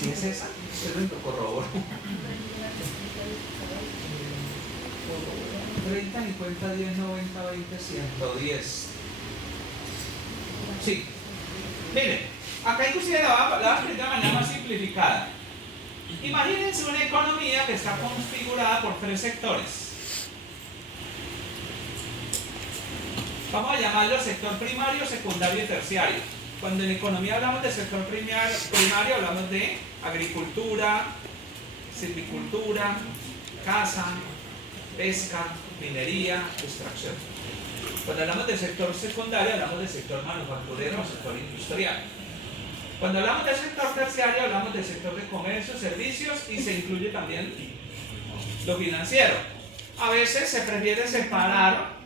Si es esa, se lo corroboro. 30, 50, 10, 90, 20, 110. Sí. Miren, acá inclusive la voy a explicar de manera más simplificada. Imagínense una economía que está configurada por tres sectores. Vamos a llamarlo sector primario, secundario y terciario. Cuando en economía hablamos de sector primario hablamos de agricultura, silvicultura, caza, pesca, minería, extracción. Cuando hablamos del sector secundario hablamos del sector manufacturero o sector industrial. Cuando hablamos del sector terciario hablamos del sector de comercio, servicios y se incluye también lo financiero. A veces se prefiere separar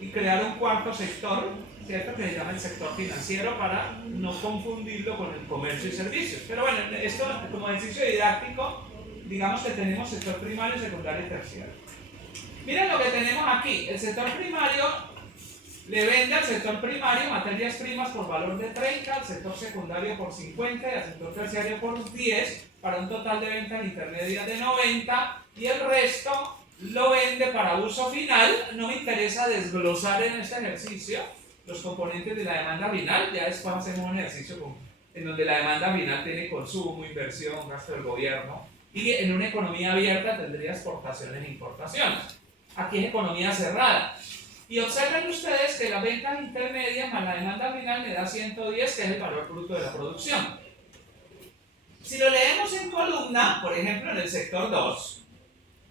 y crear un cuarto sector, ¿cierto?, que se llama el sector financiero para no confundirlo con el comercio y servicios. Pero bueno, esto como ejercicio didáctico, digamos que tenemos sector primario, secundario y terciario. Miren lo que tenemos aquí. El sector primario le vende al sector primario materias primas por valor de 30, al sector secundario por 50 y al sector terciario por 10, para un total de ventas intermedias de 90, y el resto lo vende para uso final. No me interesa desglosar en este ejercicio los componentes de la demanda final, ya después hacemos un ejercicio en donde la demanda final tiene consumo, inversión, gasto del gobierno, y en una economía abierta tendría exportaciones e importaciones. Aquí es economía cerrada. Y observen ustedes que las ventas intermedias más la demanda final me da 110, que es el valor bruto de la producción. Si lo leemos en columna, por ejemplo en el sector 2,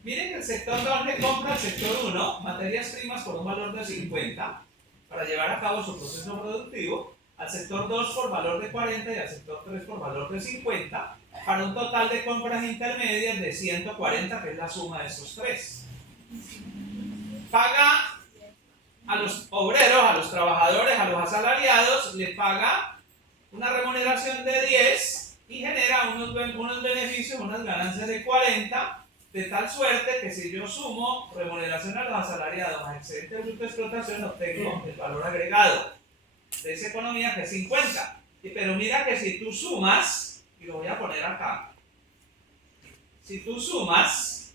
miren que el sector 2 le compra al sector 1 materias primas por un valor de 50 para llevar a cabo su proceso productivo, al sector 2 por valor de 40 y al sector 3 por valor de 50, para un total de compras intermedias de 140, que es la suma de esos tres. Paga a los obreros, a los trabajadores, a los asalariados, le paga una remuneración de 10 y genera unos beneficios, unas ganancias de 40, de tal suerte que si yo sumo remuneración a los asalariados más excedente bruto de explotación, obtengo el valor agregado de esa economía, que es 50. Pero mira que si tú sumas, y lo voy a poner acá, si tú sumas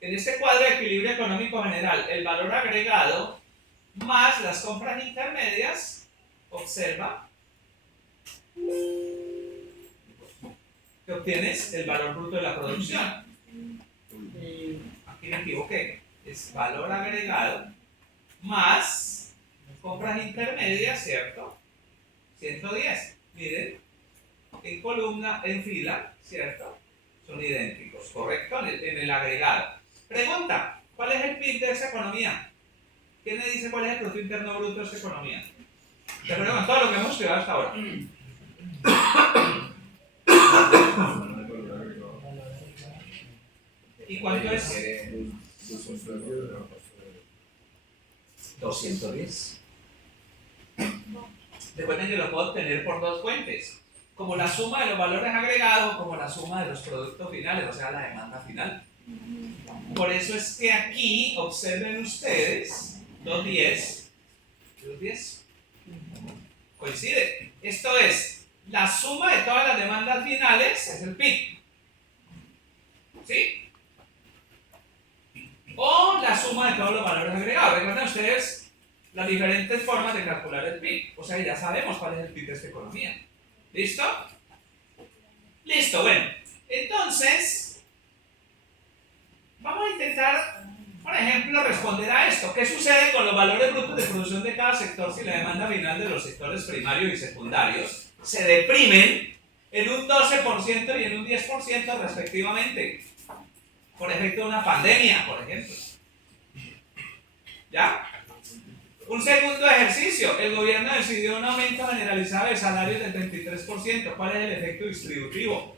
en este cuadro de equilibrio económico general el valor agregado más las compras intermedias, observa que obtienes el valor bruto de la producción. Aquí me equivoqué, es valor agregado más compras intermedias, ¿cierto? 110. Miren, en columna, en fila, ¿cierto? Son idénticos, ¿correcto? En el agregado. Pregunta, ¿cuál es el PIB de esa economía? ¿Quién me dice cuál es el Producto Interno Bruto de esa economía? De acuerdo con todo lo que hemos estudiado hasta ahora. ¿Y cuánto es? 210. Recuerden que lo puedo obtener por dos fuentes, como la suma de los valores agregados, como la suma de los productos finales, o sea, la demanda final. Por eso es que aquí, observen ustedes, 210, coincide. Esto es, la suma de todas las demandas finales es el PIB. ¿Sí? O la suma de todos los valores agregados. Recuerden ustedes las diferentes formas de calcular el PIB. O sea, ya sabemos cuál es el PIB de esta economía. ¿Listo? Listo, bueno. Entonces, vamos a intentar, por ejemplo, responder a esto. ¿Qué sucede con los valores brutos de producción de cada sector si la demanda final de los sectores primarios y secundarios se deprimen en un 12% y en un 10% respectivamente? Por efecto de una pandemia, por ejemplo. ¿Ya? Un segundo ejercicio. El gobierno decidió un aumento generalizado de salarios del 23%. ¿Cuál es el efecto distributivo?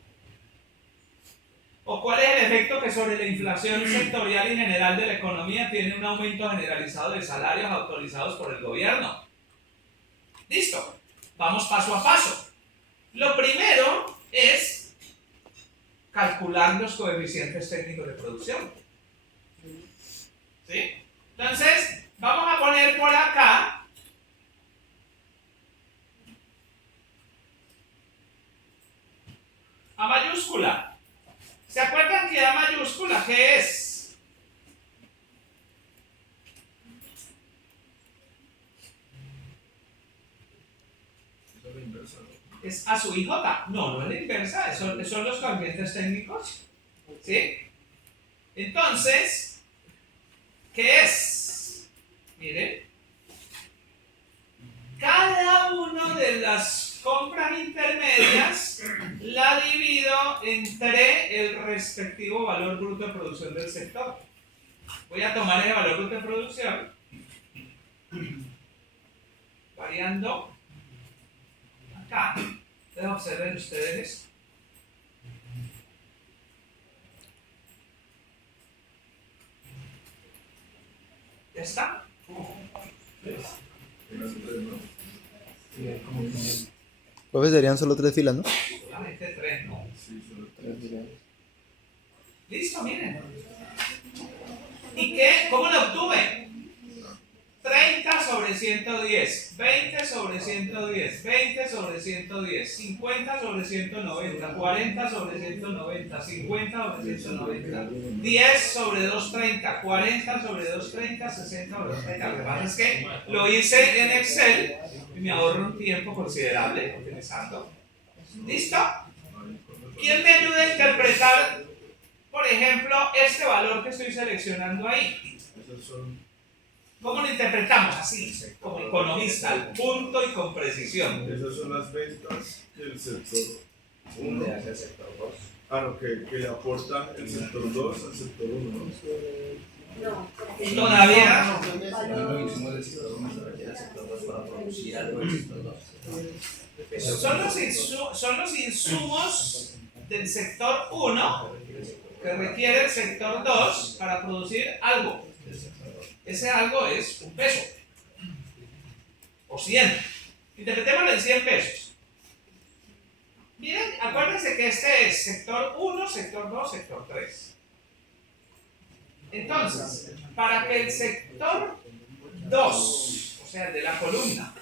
¿O cuál es el efecto que sobre la inflación sectorial y general de la economía tiene un aumento generalizado de salarios autorizados por el gobierno? Listo. Vamos paso a paso. Lo primero es calcular los coeficientes técnicos de producción. ¿Sí? Entonces, es A sub IJ. No es la inversa, son los coeficientes técnicos. ¿Sí? Entonces, ¿qué es? Miren, cada una de las compras intermedias la divido entre el respectivo valor bruto de producción del sector. Voy a tomar el valor bruto de producción, variando acá. Entonces observen ustedes esto. ¿Ya está? Profe, serían solo 3 filas, ¿no? Solamente 3, ¿no? Listo, miren. ¿Y qué? ¿Cómo lo obtuve? 30 sobre 110, 20 sobre 110, 20 sobre 110, 50 sobre 190, 40 sobre 190, 50 sobre 190, 10 sobre 230, 40 sobre 230, 60 sobre 230. Lo que pasa es que lo hice en Excel y me ahorro un tiempo considerable utilizando. ¿Listo? ¿Quién me ayuda a interpretar, por ejemplo, este valor que estoy seleccionando ahí? ¿Cómo lo interpretamos? Así, como economista, al punto y con precisión. Esas son las ventas del sector 1. hace el sector 2. Claro, que le aporta el sector 2 al sector 1. No, Todavía Lo que hicimos del sector 1 se requiere al sector 2 para producir algo del sector 2. son los insumos del sector 1 que requiere el sector 2 para producir algo. Ese algo es un peso o 100. Interpretémoslo en 100 pesos. Miren, acuérdense que este es sector 1, sector 2, sector 3. Entonces, para que el sector 2, o sea, el de la columna,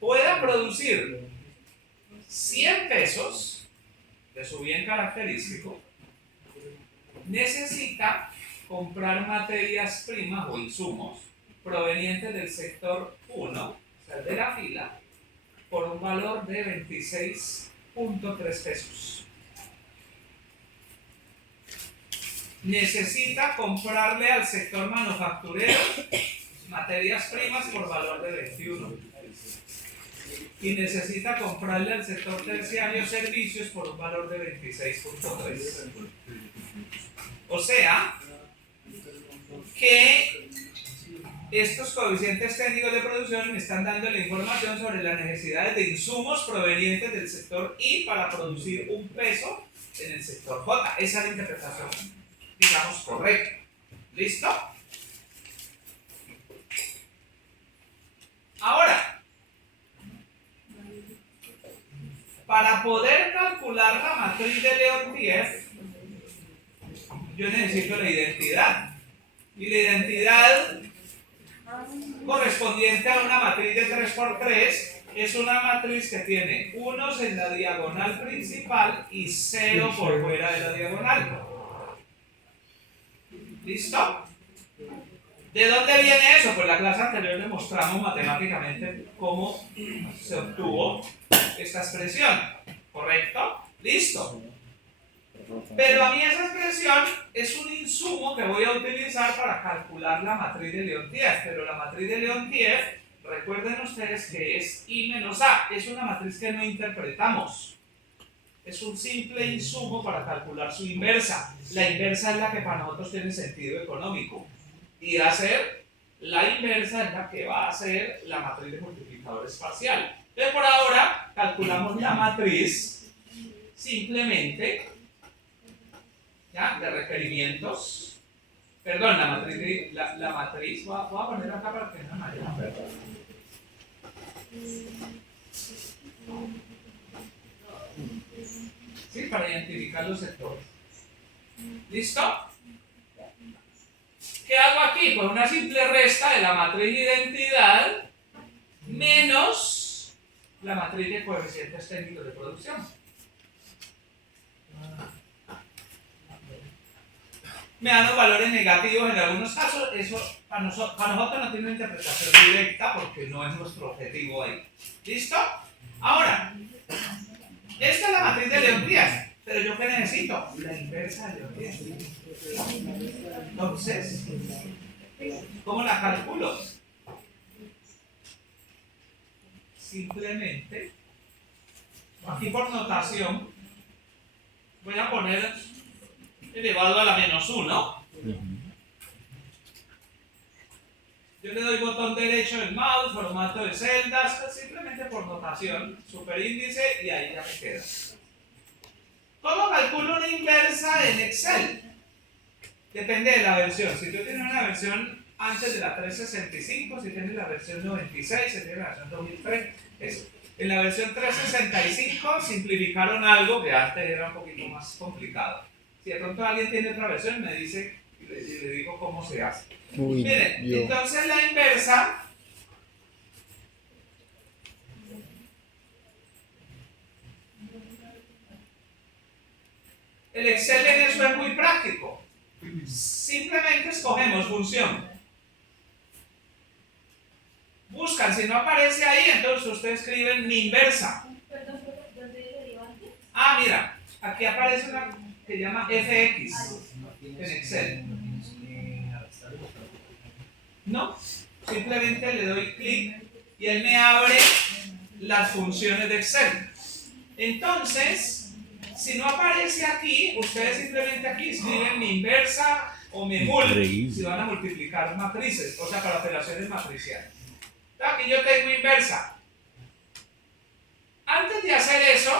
pueda producir 100 pesos de su bien característico, necesita comprar materias primas o insumos provenientes del sector 1, o sea, de la fila, por un valor de 26.3 pesos. Necesita comprarle al sector manufacturero materias primas por valor de 21. Y necesita comprarle al sector terciario servicios por un valor de 26.3. O sea, que estos coeficientes técnicos de producción me están dando la información sobre las necesidades de insumos provenientes del sector I para producir un peso en el sector J. Esa es la interpretación, digamos, correcta. ¿Listo? Ahora, para poder calcular la matriz de Leontief, yo necesito la identidad. Y la identidad correspondiente a una matriz de 3×3 es una matriz que tiene unos en la diagonal principal y 0 por fuera de la diagonal. ¿Listo? ¿De dónde viene eso? Pues la clase anterior demostramos matemáticamente cómo se obtuvo esta expresión. ¿Correcto? ¿Listo? Pero a mí esa expresión es un insumo que voy a utilizar para calcular la matriz de Leontief. Pero la matriz de Leontief, recuerden ustedes que es I menos A. Es una matriz que no interpretamos. Es un simple insumo para calcular su inversa. La inversa es la que para nosotros tiene sentido económico. Y hacer la inversa es la que va a ser la matriz de multiplicadores parcial. Entonces por ahora calculamos la matriz simplemente, ¿ya?, de requerimientos. Perdón, la matriz, voy a poner acá para que no me haya. Sí, para identificar los sectores. ¿Listo? ¿Qué hago aquí? Pues una simple resta de la matriz de identidad menos la matriz de coeficientes técnicos de producción. me dan los valores negativos en algunos casos. Eso para nosotros no tiene una interpretación directa porque no es nuestro objetivo ahí. ¿Listo? Ahora, esta es la matriz de León Díaz, pero yo ¿qué necesito? La inversa de León Díaz. Entonces, ¿cómo la calculo? Simplemente, aquí por notación, voy a poner elevado a la menos 1. Yo le doy botón derecho del mouse, formato de celdas, pues simplemente por notación, superíndice y ahí ya me queda. ¿Cómo calculo una inversa en Excel? Depende de la versión. Si tú tienes una versión antes de la 365, si tienes la versión 96, si tienes la versión 2003, eso. En la versión 365 simplificaron algo que antes era un poquito más complicado. Si de pronto alguien tiene otra versión, me dice y le digo cómo se hace. Uy, Miren, yo. entonces la inversa el Excel en eso es muy práctico. Simplemente escogemos función. Buscan, si no aparece ahí, entonces ustedes escriben mi inversa. Ah, mira, aquí aparece una que se llama FX en Excel. No, simplemente le doy clic y él me abre las funciones de Excel. Entonces, si no aparece aquí, ustedes simplemente aquí escriben mi inversa o mi mul si van a multiplicar matrices, o sea, para operaciones matriciales. Aquí yo tengo inversa. Antes de hacer eso,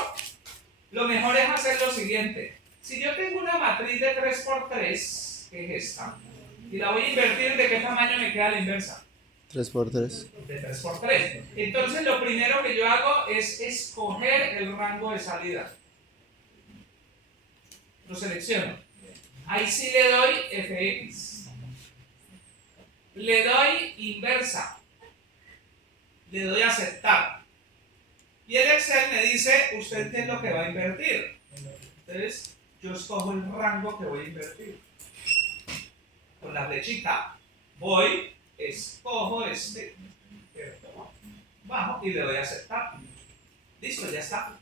lo mejor es hacer lo siguiente. Si yo tengo una matriz de 3×3, que es esta, y la voy a invertir, ¿de qué tamaño me queda la inversa? 3×3. De 3×3. Entonces lo primero que yo hago es escoger el rango de salida. Lo selecciono. Ahí sí le doy FX. Le doy inversa. Le doy aceptar. Y el Excel me dice, ¿usted qué es lo que va a invertir? Entonces, yo escojo el rango que voy a invertir. Con la flechita voy, escojo este, bajo y le doy a aceptar. Listo, ya está.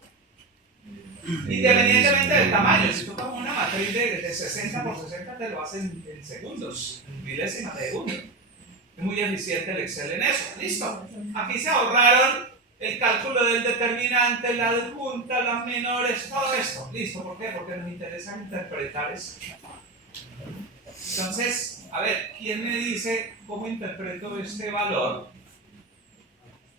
Independientemente del tamaño, si tú coges una matriz de 60×60 te lo hacen en segundos, en milésimas de segundo. Es muy eficiente el Excel en eso. Listo. Aquí se ahorraron el cálculo del determinante, la adjunta, las menores, todo esto. Listo. ¿Por qué? Porque nos interesa interpretar eso. Entonces, a ver, ¿quién me dice cómo interpreto este valor?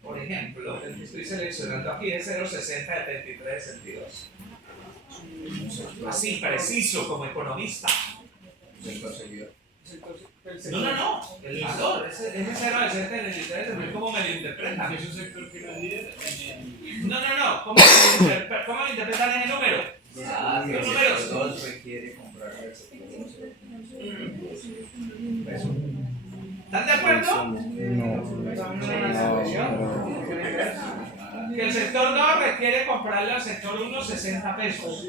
Por ejemplo, el que estoy seleccionando aquí es 0,607362. Así, preciso, como economista. No, el valor, ese 0,6073, ¿cómo me lo interpretan? ¿Es un sector financiero? No, ¿cómo me interpretan ese número? Ah, que Los el números. sector 2 requiere comprar el sector 2. ¿Están de acuerdo? No. Que el sector 2 requiere comprarle al sector 1 60 pesos.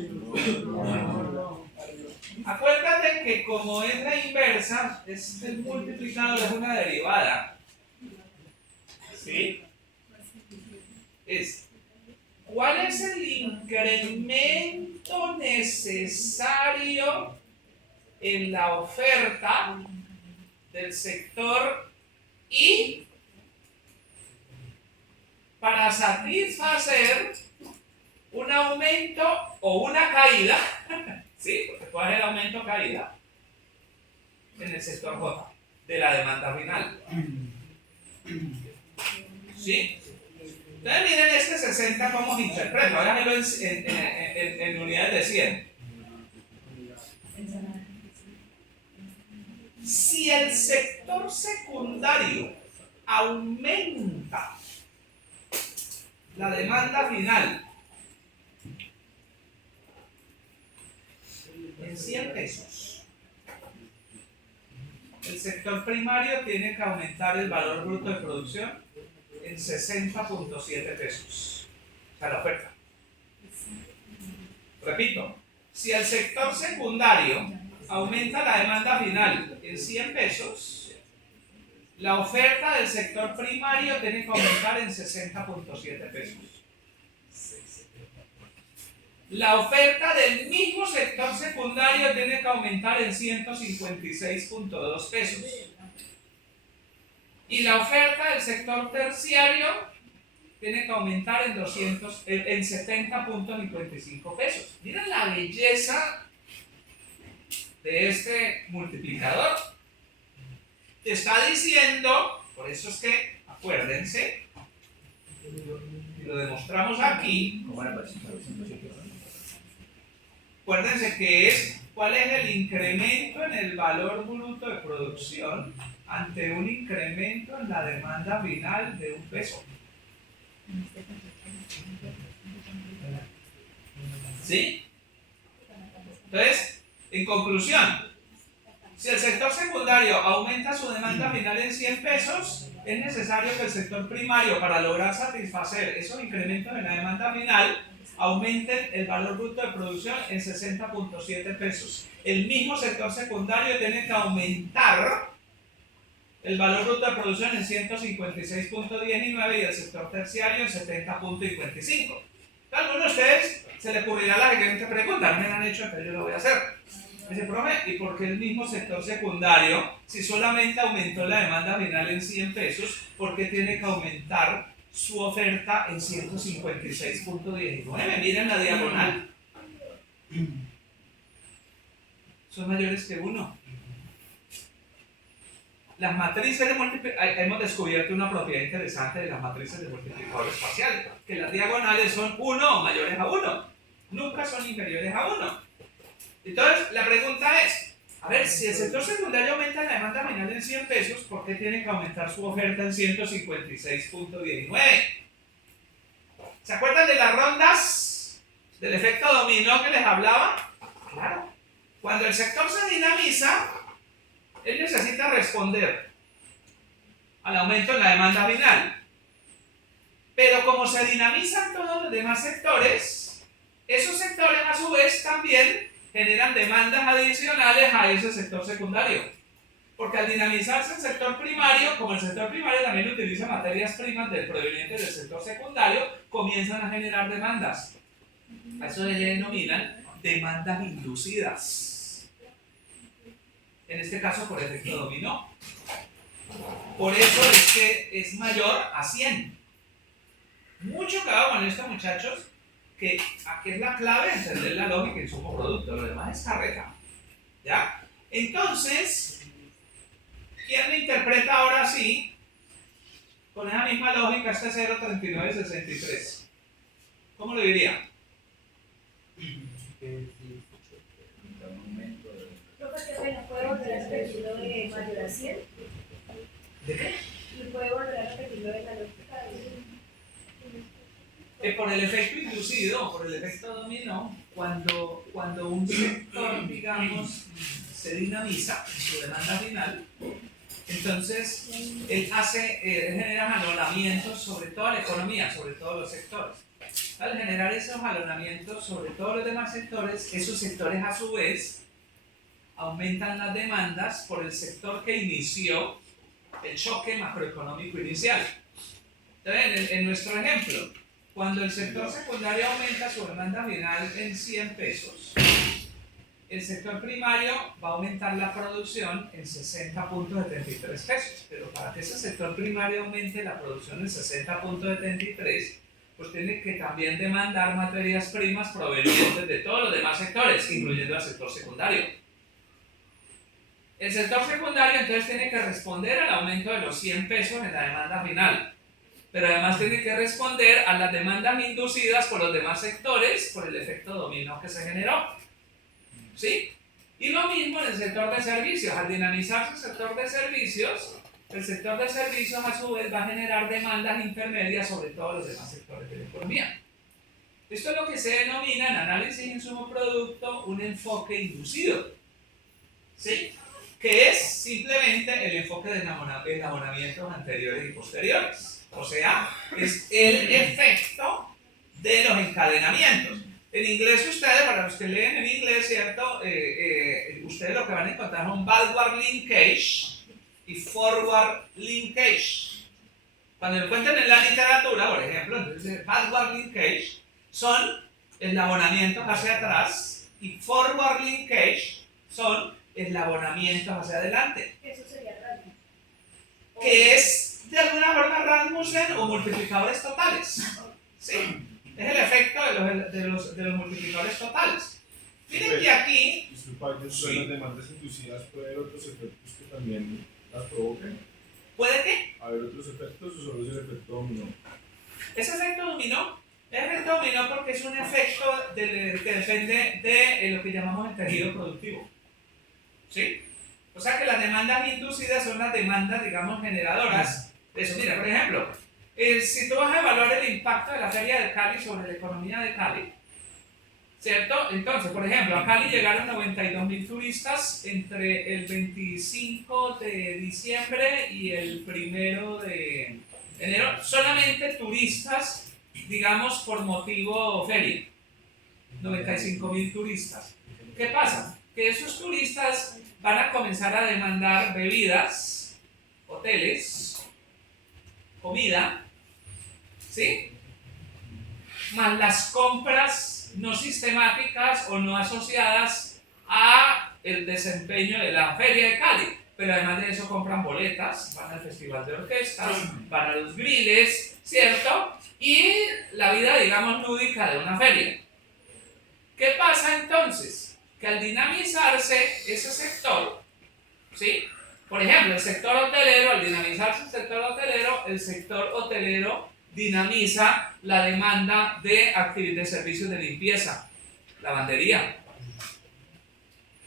Acuérdate que como es la inversa, es el multiplicador, es una derivada. ¿Sí? ¿Cuál es el incremento necesario en la oferta del sector I para satisfacer un aumento o una caída? ¿Sí? Porque puede haber aumento o caída en el sector J de la demanda final. ¿Sí? Entonces miren este 60 cómo se interpreta. Háganlo en unidades de 100. Si el sector secundario aumenta la demanda final en 100 pesos, el sector primario tiene que aumentar el valor bruto de producción en 60.7 pesos. O sea, la oferta. Repito, si el sector secundario aumenta la demanda final en 100 pesos, la oferta del sector primario tiene que aumentar en 60.7 pesos. La oferta del mismo sector secundario tiene que aumentar en 156.2 pesos. Y la oferta del sector terciario tiene que aumentar en 70.55 pesos. Miren la belleza de este multiplicador. Te está diciendo, por eso es que, acuérdense, y lo demostramos aquí, acuérdense que es cuál es el incremento en el valor bruto de producción ante un incremento en la demanda final de 1 peso. ¿Sí? Entonces, en conclusión, si el sector secundario aumenta su demanda final en 100 pesos, es necesario que el sector primario, para lograr satisfacer esos incrementos en la demanda final, aumenten el valor bruto de producción en 60.7 pesos. El mismo sector secundario tiene que aumentar el valor bruto de producción en 156.19 y el sector terciario en 70.55. A algunos de ustedes se les ocurrirá la siguiente pregunta, no me la han hecho, pero yo lo voy a hacer. Dice, profe, ¿y por qué el mismo sector secundario, si solamente aumentó la demanda final en 100 pesos, por qué tiene que aumentar su oferta en 156.19? Miren la diagonal. Son mayores que 1. Las matrices de multiplicador, hemos descubierto una propiedad interesante de las matrices de multiplicador espacial, que las diagonales son 1 o mayores a 1, nunca son inferiores a 1. Entonces, la pregunta es, a ver, si el sector secundario aumenta la demanda final en 100 pesos, ¿por qué tiene que aumentar su oferta en 156.19? ¿Se acuerdan de las rondas del efecto dominó que les hablaba? Claro. Cuando el sector se dinamiza, él necesita responder al aumento en la demanda final. Pero como se dinamizan todos los demás sectores, esos sectores a su vez también generan demandas adicionales a ese sector secundario. Porque al dinamizarse el sector primario, como el sector primario también utiliza materias primas provenientes del sector secundario, comienzan a generar demandas. A eso se le denominan demandas inducidas. En este caso por efecto dominó. Por eso es que es mayor a 100. Mucho cuidado con esto, muchachos, que aquí es la clave de entender la lógica en sumo producto, lo demás es carreta. ¿Ya? Entonces, ¿quién me interpreta ahora sí con esa misma lógica este 0.3963? ¿Cómo lo diría? ¿Puede volver a repetirlo de mayor a 100? ¿De qué? ¿Puede volver a repetirlo de la lógica? Por el efecto inducido, por el efecto dominó, cuando un sector, digamos, se dinamiza en su demanda final, entonces él genera jalonamientos sobre toda la economía, sobre todos los sectores. Al generar esos jalonamientos sobre todos los demás sectores, esos sectores a su vez aumentan las demandas por el sector que inició el choque macroeconómico inicial. Entonces, en nuestro ejemplo, cuando el sector secundario aumenta su demanda final en 100 pesos, el sector primario va a aumentar la producción en 60.73 pesos. Pero para que ese sector primario aumente la producción en 60.73, pues tiene que también demandar materias primas provenientes de todos los demás sectores, incluyendo al sector secundario. El sector secundario entonces tiene que responder al aumento de los 100 pesos en la demanda final. Pero además tiene que responder a las demandas inducidas por los demás sectores por el efecto dominó que se generó. ¿Sí? Y lo mismo en el sector de servicios. Al dinamizarse el sector de servicios a su vez va a generar demandas intermedias sobre todos los demás sectores de la economía. Esto es lo que se denomina en análisis de insumo producto un enfoque inducido. ¿Sí? Que es simplemente el enfoque de enamoramientos anteriores y posteriores. O sea, es el efecto de los encadenamientos. En inglés ustedes, para los que leen en inglés, ¿cierto? Ustedes lo que van a encontrar son backward linkage y forward linkage. Cuando lo encuentren en la literatura, por ejemplo, entonces backward linkage son eslabonamientos hacia atrás y forward linkage son eslabonamientos hacia adelante. Eso sería raro. Que es de alguna forma Rasmussen o multiplicadores totales. ¿Sí? Es el efecto de los multiplicadores totales. Miren que aquí, Disculpa, que Sí. las demandas inducidas puede haber otros efectos que también las provoquen. ¿puede que ¿Haber otros efectos o solo es el efecto dominó? ese efecto dominó? El efecto dominó porque es un efecto que depende de lo que llamamos el tejido productivo. ¿Sí? O sea que las demandas inducidas son las demandas, digamos, generadoras de eso. Mira, por ejemplo, si tú vas a evaluar el impacto de la Feria de Cali sobre la economía de Cali, ¿cierto? Entonces, por ejemplo, a Cali llegaron 92.000 turistas entre el 25 de diciembre y el 1 de enero. Solamente turistas, digamos, por motivo feria. 95.000 turistas. ¿Qué pasa? Que esos turistas van a comenzar a demandar bebidas, hoteles, comida, ¿sí? Más las compras no sistemáticas o no asociadas a el desempeño de la Feria de Cali. Pero además de eso compran boletas, van al festival de orquestas, van a los griles, ¿cierto? Y la vida, digamos, lúdica de una feria. ¿Qué pasa entonces? Que al dinamizarse ese sector, ¿sí? Por ejemplo, el sector hotelero, al dinamizarse el sector hotelero dinamiza la demanda de servicios de limpieza, lavandería,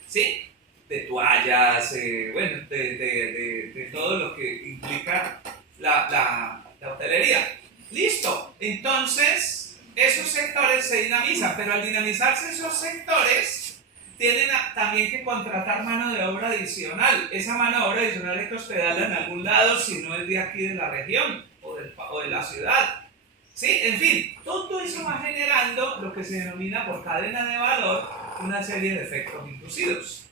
¿sí? De toallas, bueno, de todo lo que implica la hotelería. Listo, entonces esos sectores se dinamizan, pero al dinamizarse esos sectores tienen también que contratar mano de obra adicional. Esa mano de obra adicional hay que hospedarla en algún lado si no es de aquí de la región o de la ciudad. ¿Sí? En fin, todo eso va generando lo que se denomina por cadena de valor una serie de efectos inducidos.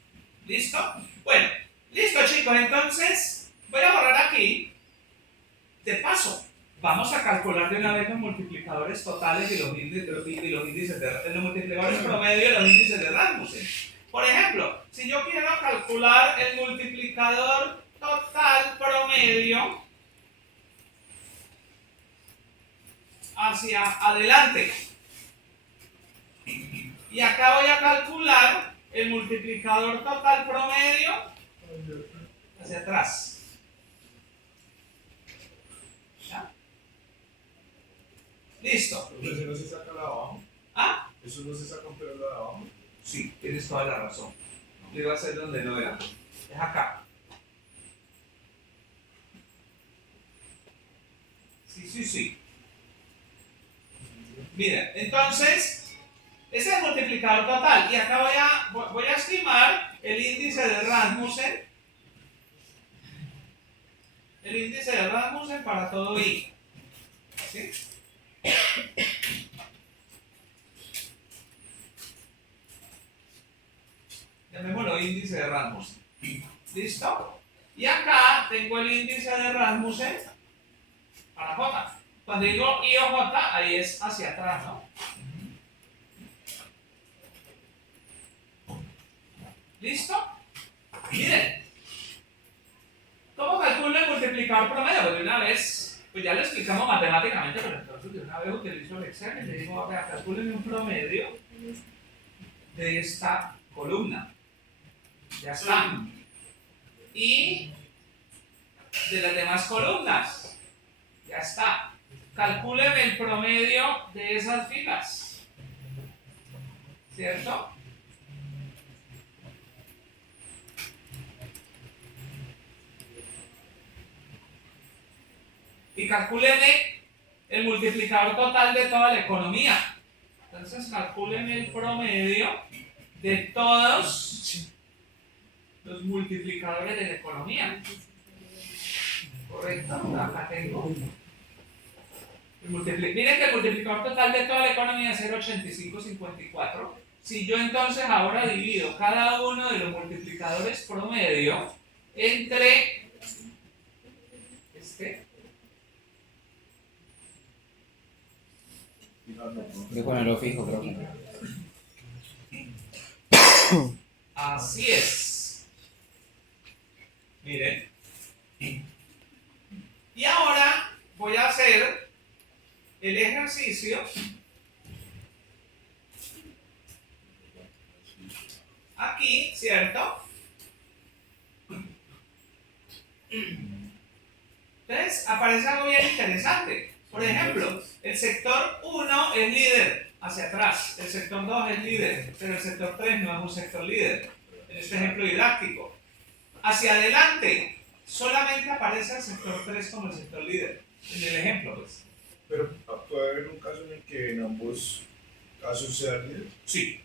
¿Listo? Bueno, listo chicos, entonces voy a borrar aquí. De paso, vamos a calcular de una vez los multiplicadores totales y los índices de los multiplicadores promedio y los índices de Rasmussen. Por ejemplo, si yo quiero calcular el multiplicador total promedio hacia adelante, y acá voy a calcular el multiplicador total promedio hacia atrás. ¿Ya? Listo. Entonces, ¿eso no se saca la de abajo? ¿Ah? ¿Eso no se saca un pedazo de abajo? Sí, tienes toda la razón. Lo iba a hacer donde no era. Es acá. Sí. Miren, entonces, ese es el multiplicador total. Y acá voy a estimar el índice de Rasmussen. El índice de Rasmussen para todo I. ¿Sí? Llamémoslo índice de Rasmussen. ¿Listo? Y acá tengo el índice de Rasmussen para J. Cuando digo I o J, ahí es hacia atrás, ¿no? ¿Listo? Miren. ¿Cómo calculo el multiplicador promedio? Pues de una vez, pues ya lo explicamos matemáticamente, pero entonces de una vez utilizo el Excel y le digo, vea, calcúleme un promedio de esta columna. Ya está. Y de las demás columnas. Ya está. Calcúleme el promedio de esas filas. ¿Cierto? Y calcúleme el multiplicador total de toda la economía. Entonces calcúleme el promedio de todos los multiplicadores de la economía. Correcto, acá tengo. Miren que el multiplicador total de toda la economía es 0,8554. Si yo entonces ahora divido cada uno de los multiplicadores promedio entre Voy a ponerlo fijo, creo que. Así es. Miren. Y ahora voy a hacer el ejercicio aquí, ¿cierto? Entonces aparece algo bien interesante. Por ejemplo, el sector 1 es líder hacia atrás, el sector 2 es líder, pero el sector 3 no es un sector líder. En este ejemplo didáctico. Hacia adelante, solamente aparece el sector 3 como el sector líder. En el ejemplo, pues. Pero puede haber un caso en el que en ambos casos sea líder. Sí.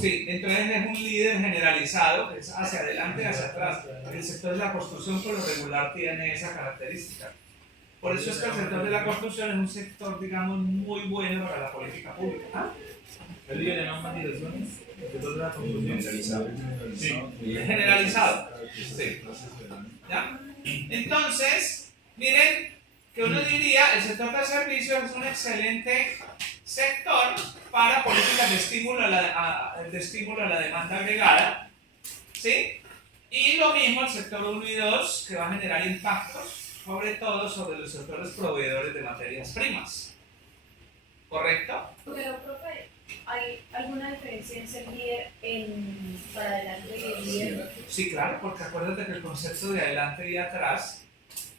Sí, entonces es un líder generalizado, que es hacia adelante y hacia atrás. El sector de la construcción por lo regular tiene esa característica. Por eso es que el sector de la construcción es un sector, digamos, muy bueno para la política pública. ¿Ah? ¿El líder en ambas direcciones? ¿El sector de la construcción? Generalizado. Sí, generalizado. Sí. ¿Ya? Entonces, miren que uno diría, el sector de servicios es un excelente sector para políticas de estímulo a la demanda agregada, ¿sí? Y lo mismo el sector 1 y 2, que va a generar impactos, sobre todo sobre los sectores proveedores de materias primas. ¿Correcto? Pero, profe, ¿hay alguna diferencia en ser líder para adelante y el líder? Sí, claro, porque acuérdate que el concepto de adelante y atrás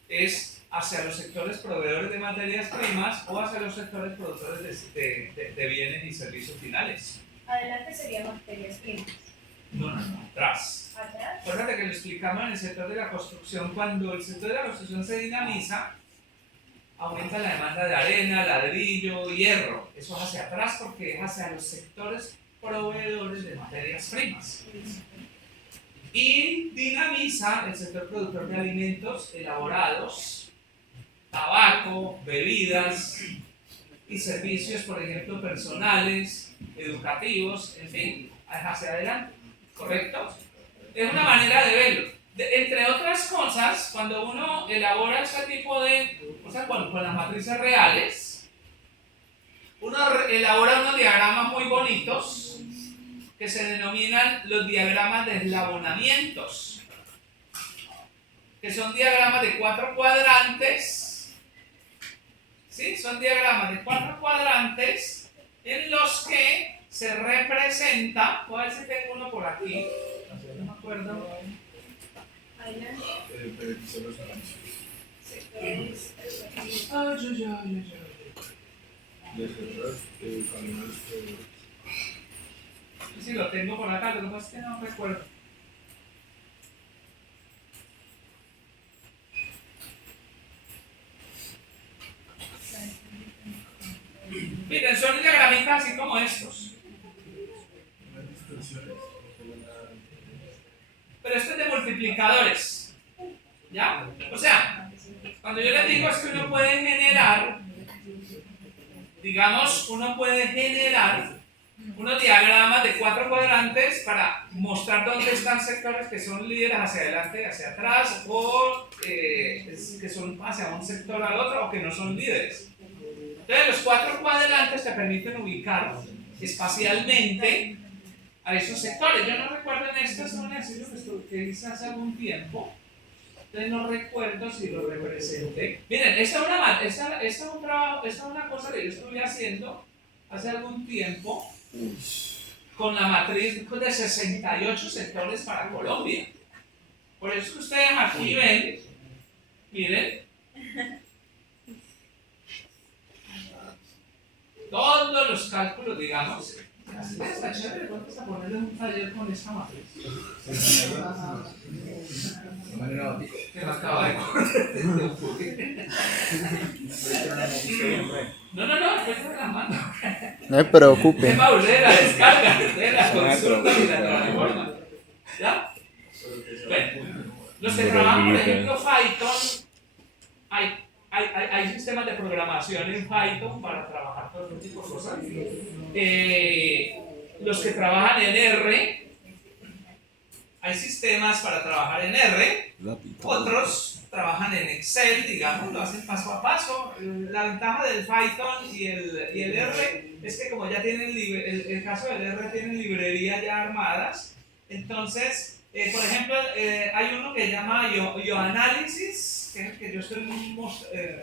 es hacia los sectores proveedores de materias primas o hacia los sectores productores de bienes y servicios finales. Adelante sería materias primas. No, atrás. Atrás. Acuérdate que lo explicamos en el sector de la construcción. Cuando el sector de la construcción se dinamiza, aumenta la demanda de arena, ladrillo, hierro. Eso es hacia atrás porque es hacia los sectores proveedores de materias primas. Y dinamiza el sector productor de alimentos elaborados, tabaco, bebidas y servicios, por ejemplo, personales, educativos, en fin, hacia adelante. ¿Correcto? Es una manera de verlo. Entre otras cosas, cuando uno elabora este tipo de, o sea, con las matrices reales, uno elabora unos diagramas muy bonitos que se denominan los diagramas de eslabonamientos, que son diagramas de 4 cuadrantes, ¿sí? Son diagramas de 4 cuadrantes en los que se representa, voy a ver si tengo uno por aquí, no me acuerdo. Adelante. Solo son Sectores educativos. caminos Sí, lo tengo por acá, lo que pasa es que no recuerdo. Miren, son diagramitas así como estos. Pero esto es de multiplicadores. ¿Ya? O sea, cuando yo les digo es que uno puede generar, digamos, uno puede generar unos diagramas de 4 cuadrantes para mostrar dónde están sectores que son líderes hacia adelante y hacia atrás, o que son hacia un sector al otro, o que no son líderes. Entonces, los 4 cuadrantes te permiten ubicar espacialmente a esos sectores. Yo no recuerdo en este es un ejercicio que hice hace algún tiempo, entonces no recuerdo si lo representé. Miren, esta es una cosa que yo estuve haciendo hace algún tiempo con la matriz de 68 sectores para Colombia. Por eso que ustedes aquí ven, miren, todos los cálculos, digamos. Así está chévere, vamos a ponerle un taller con esta matriz. Que me acaba de correr. No, después te la mando. No me preocupe. Es para usted la descarga, de la consulta y la transforma. ¿Ya? Bueno, los que trabajan, por ejemplo, Python, hay hay sistemas de programación en Python para trabajar todo este tipo de cosas. Los que trabajan en R, hay sistemas para trabajar en R, otros trabajan en Excel, digamos, lo hacen paso a paso. La ventaja del Python y el R es que como ya tienen, el caso del R tienen librerías ya armadas, entonces, por ejemplo, hay uno que se llama YoAnalysis, que es el que yo estoy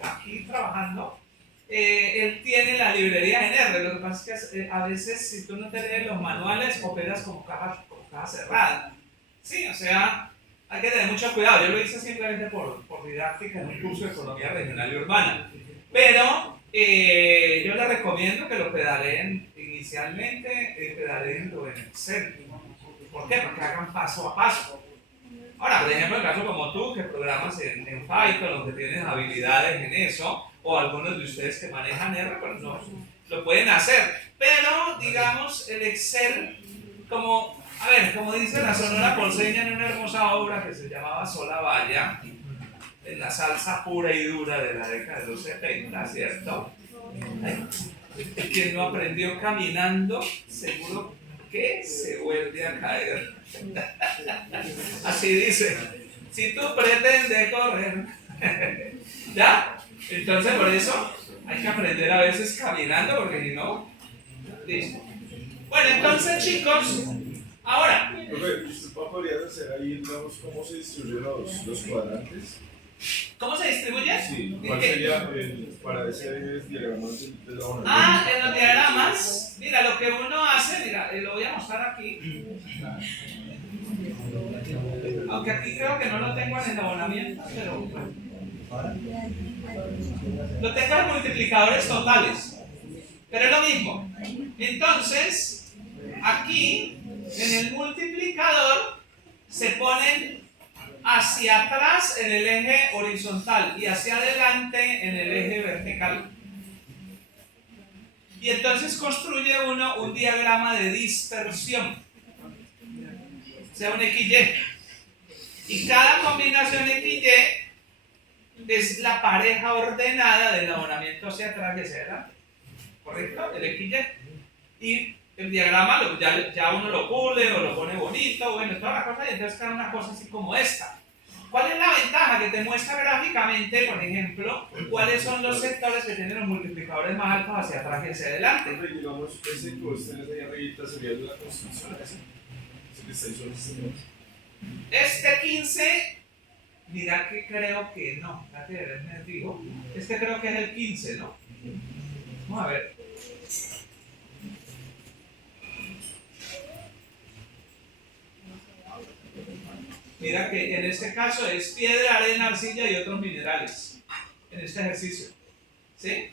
aquí trabajando. Él tiene la librería en R, lo que pasa es que a veces si tú no te lees los manuales operas como caja cerrada. Sí, o sea, hay que tener mucho cuidado. Yo lo hice simplemente por didáctica en un curso de economía regional y urbana. Pero yo les recomiendo que lo pedaleen inicialmente, pedaleenlo en Excel. ¿Por qué? Porque hagan paso a paso. Ahora, por ejemplo, en caso como tú, que programas en Python, o que tienes habilidades en eso, o algunos de ustedes que manejan R, pues no, lo pueden hacer. Pero, digamos, el Excel, como dice la Sonora Ponceña en una hermosa obra que se llamaba Sola Valla, en la salsa pura y dura de la década de los 70, ¿cierto? Quien no aprendió caminando, seguro que se vuelve a caer. Así dice, si tú pretendes correr, ¿ya? Entonces por eso hay que aprender a veces caminando, porque si no, listo. Bueno, entonces chicos, ahora. ¿Usted podría hacer ahí, digamos, cómo se distribuyen los cuadrantes? ¿Cómo se distribuye? Sí, ¿cuál sería para ese diagrama de la hora? En los diagramas, mira, lo que uno hace, mira, lo voy a mostrar aquí. Aunque aquí creo que no lo tengo en el abonamiento, pero bueno. Lo tengo en multiplicadores totales, pero es lo mismo. Entonces, aquí, en el multiplicador, se ponen hacia atrás en el eje horizontal y hacia adelante en el eje vertical. Y entonces construye uno un diagrama de dispersión, o sea, un XY. Y cada combinación XY es la pareja ordenada del abonamiento hacia atrás y hacia adelante. ¿Correcto? El XY. Y el diagrama ya uno lo pule o lo pone bonito, bueno, toda la cosa, y entonces queda una cosa así como esta. ¿Cuál es la ventaja? Que te muestra gráficamente, por ejemplo, cuáles son los sectores que tienen los multiplicadores más altos hacia atrás y hacia adelante. Digamos, ese que vos tenés ahí arribita sería la construcción, ese que está ahí sobre Este 15, mira que creo que no, me digo, este creo que es el 15, ¿no? Vamos a ver. Mira que en este caso es piedra, arena, arcilla y otros minerales en este ejercicio. ¿Sí?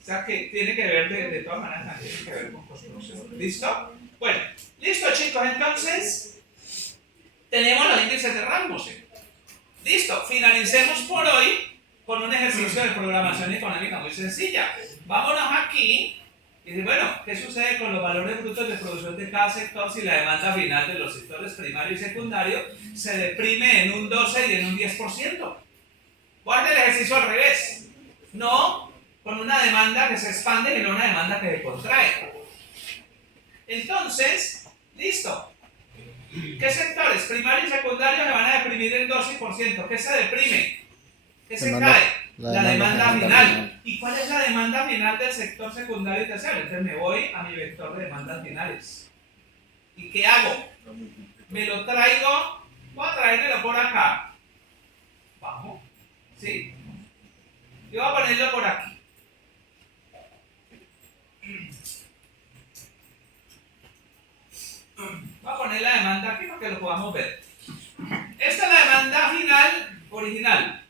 O sea que tiene que ver de todas maneras, tiene que ver con construcción. ¿Listo? Bueno, listo chicos, entonces tenemos los índices de Rasmussen. Listo, finalicemos por hoy con un ejercicio de programación económica muy sencilla. Vámonos aquí. Y bueno, ¿qué sucede con los valores brutos de producción de cada sector si la demanda final de los sectores primario y secundario se deprime en un 12 y en un 10%? Guarde el ejercicio al revés. No con una demanda que se expande y no una demanda que se contrae. Entonces, listo. ¿Qué sectores primario y secundario se van a deprimir en 12%? ¿Qué se deprime? ¿Qué se cae? La demanda final. ¿Y cuál es la demanda final del sector secundario y terciario? Entonces me voy a mi vector de demandas finales. ¿Y qué hago? Me lo traigo, voy a traérmelo por acá. Bajo. ¿Sí? Y voy a ponerlo por aquí. Voy a poner la demanda aquí para que lo podamos ver. Esta es la demanda final original.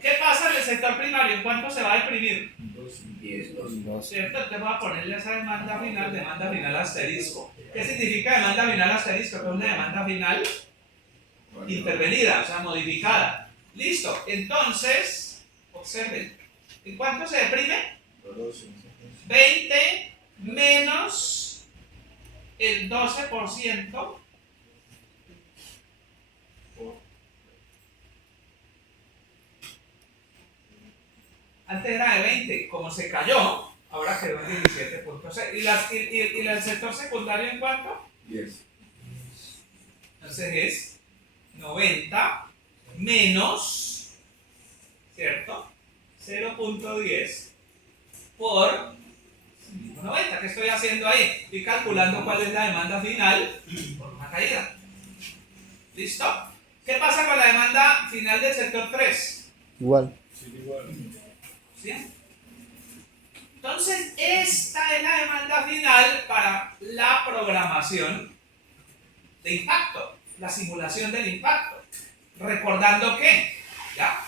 ¿Qué pasa en el sector primario? ¿En cuánto se va a deprimir? 10, 2. ¿Cierto? Entonces voy a ponerle esa demanda final asterisco. ¿Qué significa demanda final asterisco? Que es una demanda final intervenida, o sea, modificada. Listo. Entonces, observen. ¿En cuánto se deprime? 20 menos el 12%. Antes era de 20, como se cayó, ahora quedó en 17.6. ¿Y el sector secundario en cuánto? 10. Entonces es 90 menos, ¿cierto? 0.10 por 90. ¿Qué estoy haciendo ahí? Estoy calculando cuál es la demanda final por una caída. ¿Listo? ¿Qué pasa con la demanda final del sector 3? Igual. Sí, igual. ¿Sí? Entonces, esta es la demanda final para la programación de impacto, la simulación del impacto. Recordando que, ¿ya?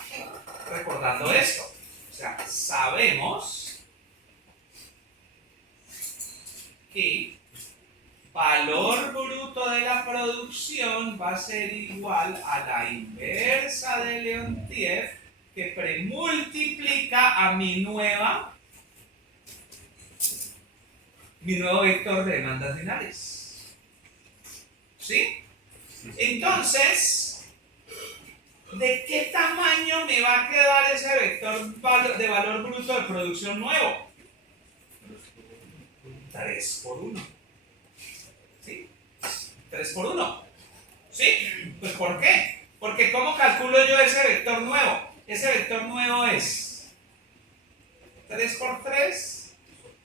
Recordando esto. O sea, sabemos que valor bruto de la producción va a ser igual a la inversa de Leontief, que premultiplica a mi nuevo vector de demandas finales. ¿Sí? Entonces, ¿de qué tamaño me va a quedar ese vector de valor bruto de producción nuevo? 3 por 1. ¿Sí? 3 por 1. ¿Sí? Pues ¿por qué? Porque ¿cómo calculo yo ese vector nuevo? Ese vector nuevo es 3 por 3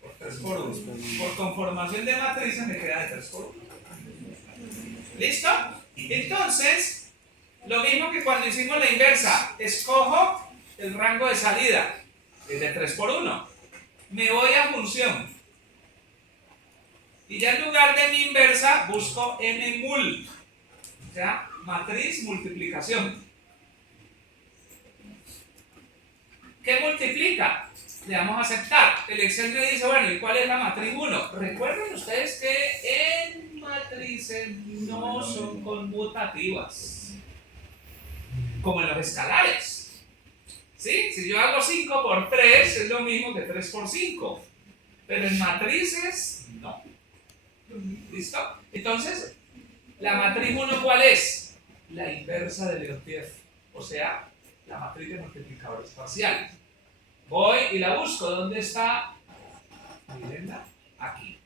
por 3 por 1. Por conformación de matrices me queda de 3 por 1. ¿Listo? Entonces, lo mismo que cuando hicimos la inversa, escojo el rango de salida, es de 3 por 1. Me voy a función. Y ya en lugar de mi inversa, busco mmul. O sea, matriz multiplicación. ¿Qué multiplica? Le damos a aceptar. El Excel me dice, bueno, ¿y cuál es la matriz 1? Recuerden ustedes que en matrices no son conmutativas, como en los escalares. ¿Sí? Si yo hago 5 por 3, es lo mismo que 3 por 5. Pero en matrices, no. ¿Listo? Entonces, la matriz 1, ¿cuál es? La inversa de Leontief. O sea, la matriz de multiplicadores parciales. Voy y la busco. ¿Dónde está? Mírenla. Aquí.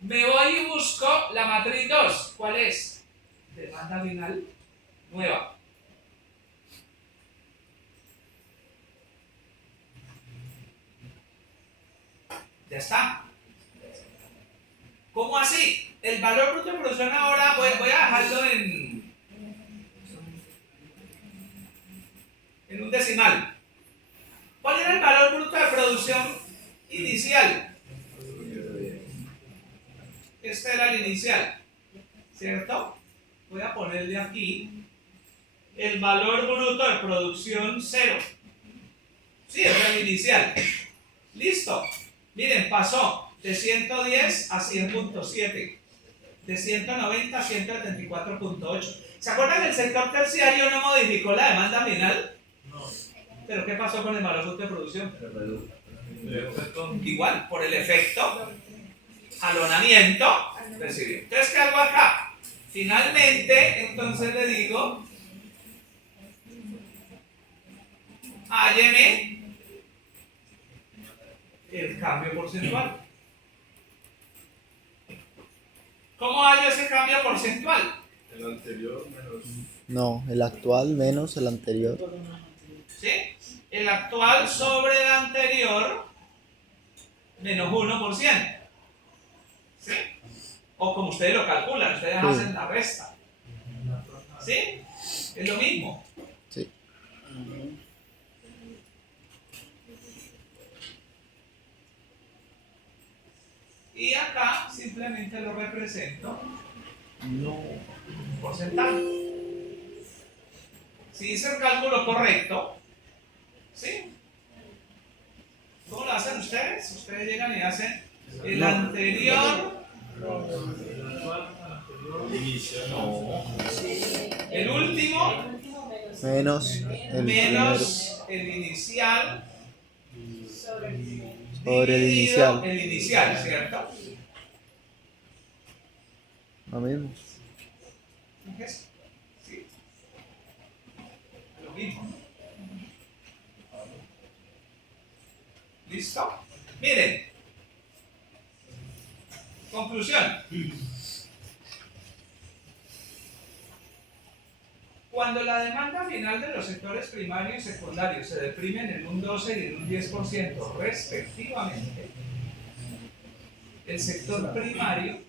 Me voy y busco la matriz 2. ¿Cuál es? Demanda final nueva. Ya está. ¿Cómo así? El valor bruto de producción ahora voy a dejarlo en un decimal. ¿Cuál era el valor bruto de producción inicial? Este era el inicial, ¿cierto? Voy a ponerle aquí el valor bruto de producción 0. Sí, es el inicial. Listo. Miren, pasó de 110 a 100.7, de 190 a 174.8. ¿Se acuerdan que el sector terciario no modificó la demanda final? No. ¿Pero qué pasó con el valor bruto de producción? Efecto. Igual, por el efecto jalonamiento recibió. Entonces, ¿qué hago acá? Finalmente, entonces le digo, hálleme el cambio porcentual. ¿Cómo hallo ese cambio porcentual? El anterior menos. No, el actual menos el anterior. ¿Sí? El actual sobre el anterior menos 1%. ¿Sí? O como ustedes lo calculan, ustedes Sí. hacen la resta. ¿Sí? Es lo mismo. Sí. Y acá simplemente lo represento porcentaje. Si hice el cálculo correcto, ¿sí? ¿Cómo lo hacen ustedes? Ustedes llegan y hacen el anterior, Inicio, no. el último, Menos el primero menos el inicial, sobre el dividido inicial. el inicial, ¿cierto? Lo mismo. ¿Qué es? Sí. Lo mismo. ¿Listo? Miren. Conclusión. Cuando la demanda final de los sectores primario y secundario se deprimen en un 12 y en un 10% respectivamente, el sector primario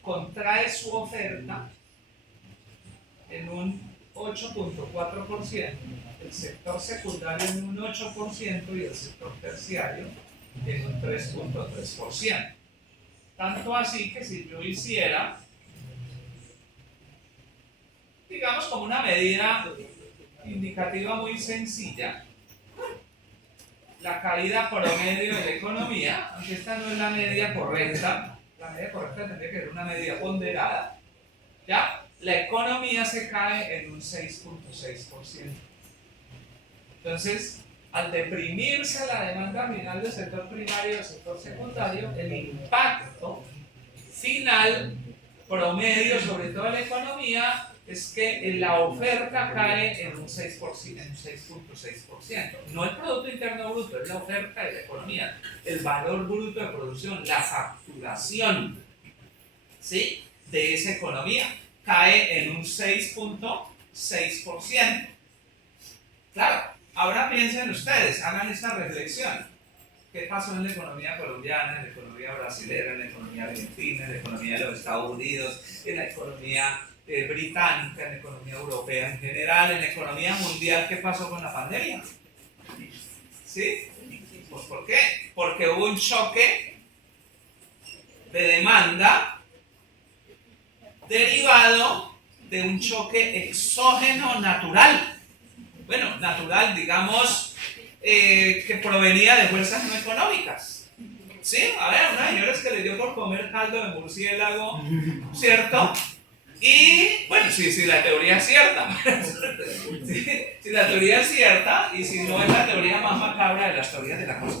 contrae su oferta en un 8.4%, el sector secundario en un 8% y el sector terciario en un 3.3%. Tanto así que si yo hiciera, digamos, como una medida indicativa muy sencilla, la caída promedio de la economía, aunque esta no es la media correcta, la media correcta tendría que ser una media ponderada, ¿ya? La economía se cae en un 6.6%. Entonces, al deprimirse la demanda final del sector primario y del sector secundario, el impacto final promedio sobre toda la economía es que la oferta cae en un 6%, en un 6.6%. No el Producto Interno Bruto, es la oferta de la economía, el valor bruto de producción, la facturación, ¿sí?, de esa economía cae en un 6.6%. Claro, ahora piensen ustedes, hagan esta reflexión. ¿Qué pasó en la economía colombiana, en la economía brasileña, en la economía argentina, en la economía de los Estados Unidos, en la economía británica, en la economía europea en general, en la economía mundial? ¿Qué pasó con la pandemia? ¿Sí? Pues ¿por qué? Porque hubo un choque de demanda derivado de un choque exógeno natural. Bueno, natural, digamos, que provenía de fuerzas no económicas. ¿Sí? A ver, una señora es que le dio por comer caldo de murciélago, ¿cierto? Y, bueno, si la teoría es cierta. Si la teoría es cierta, y si no es la teoría más macabra de las teorías de la conspiración.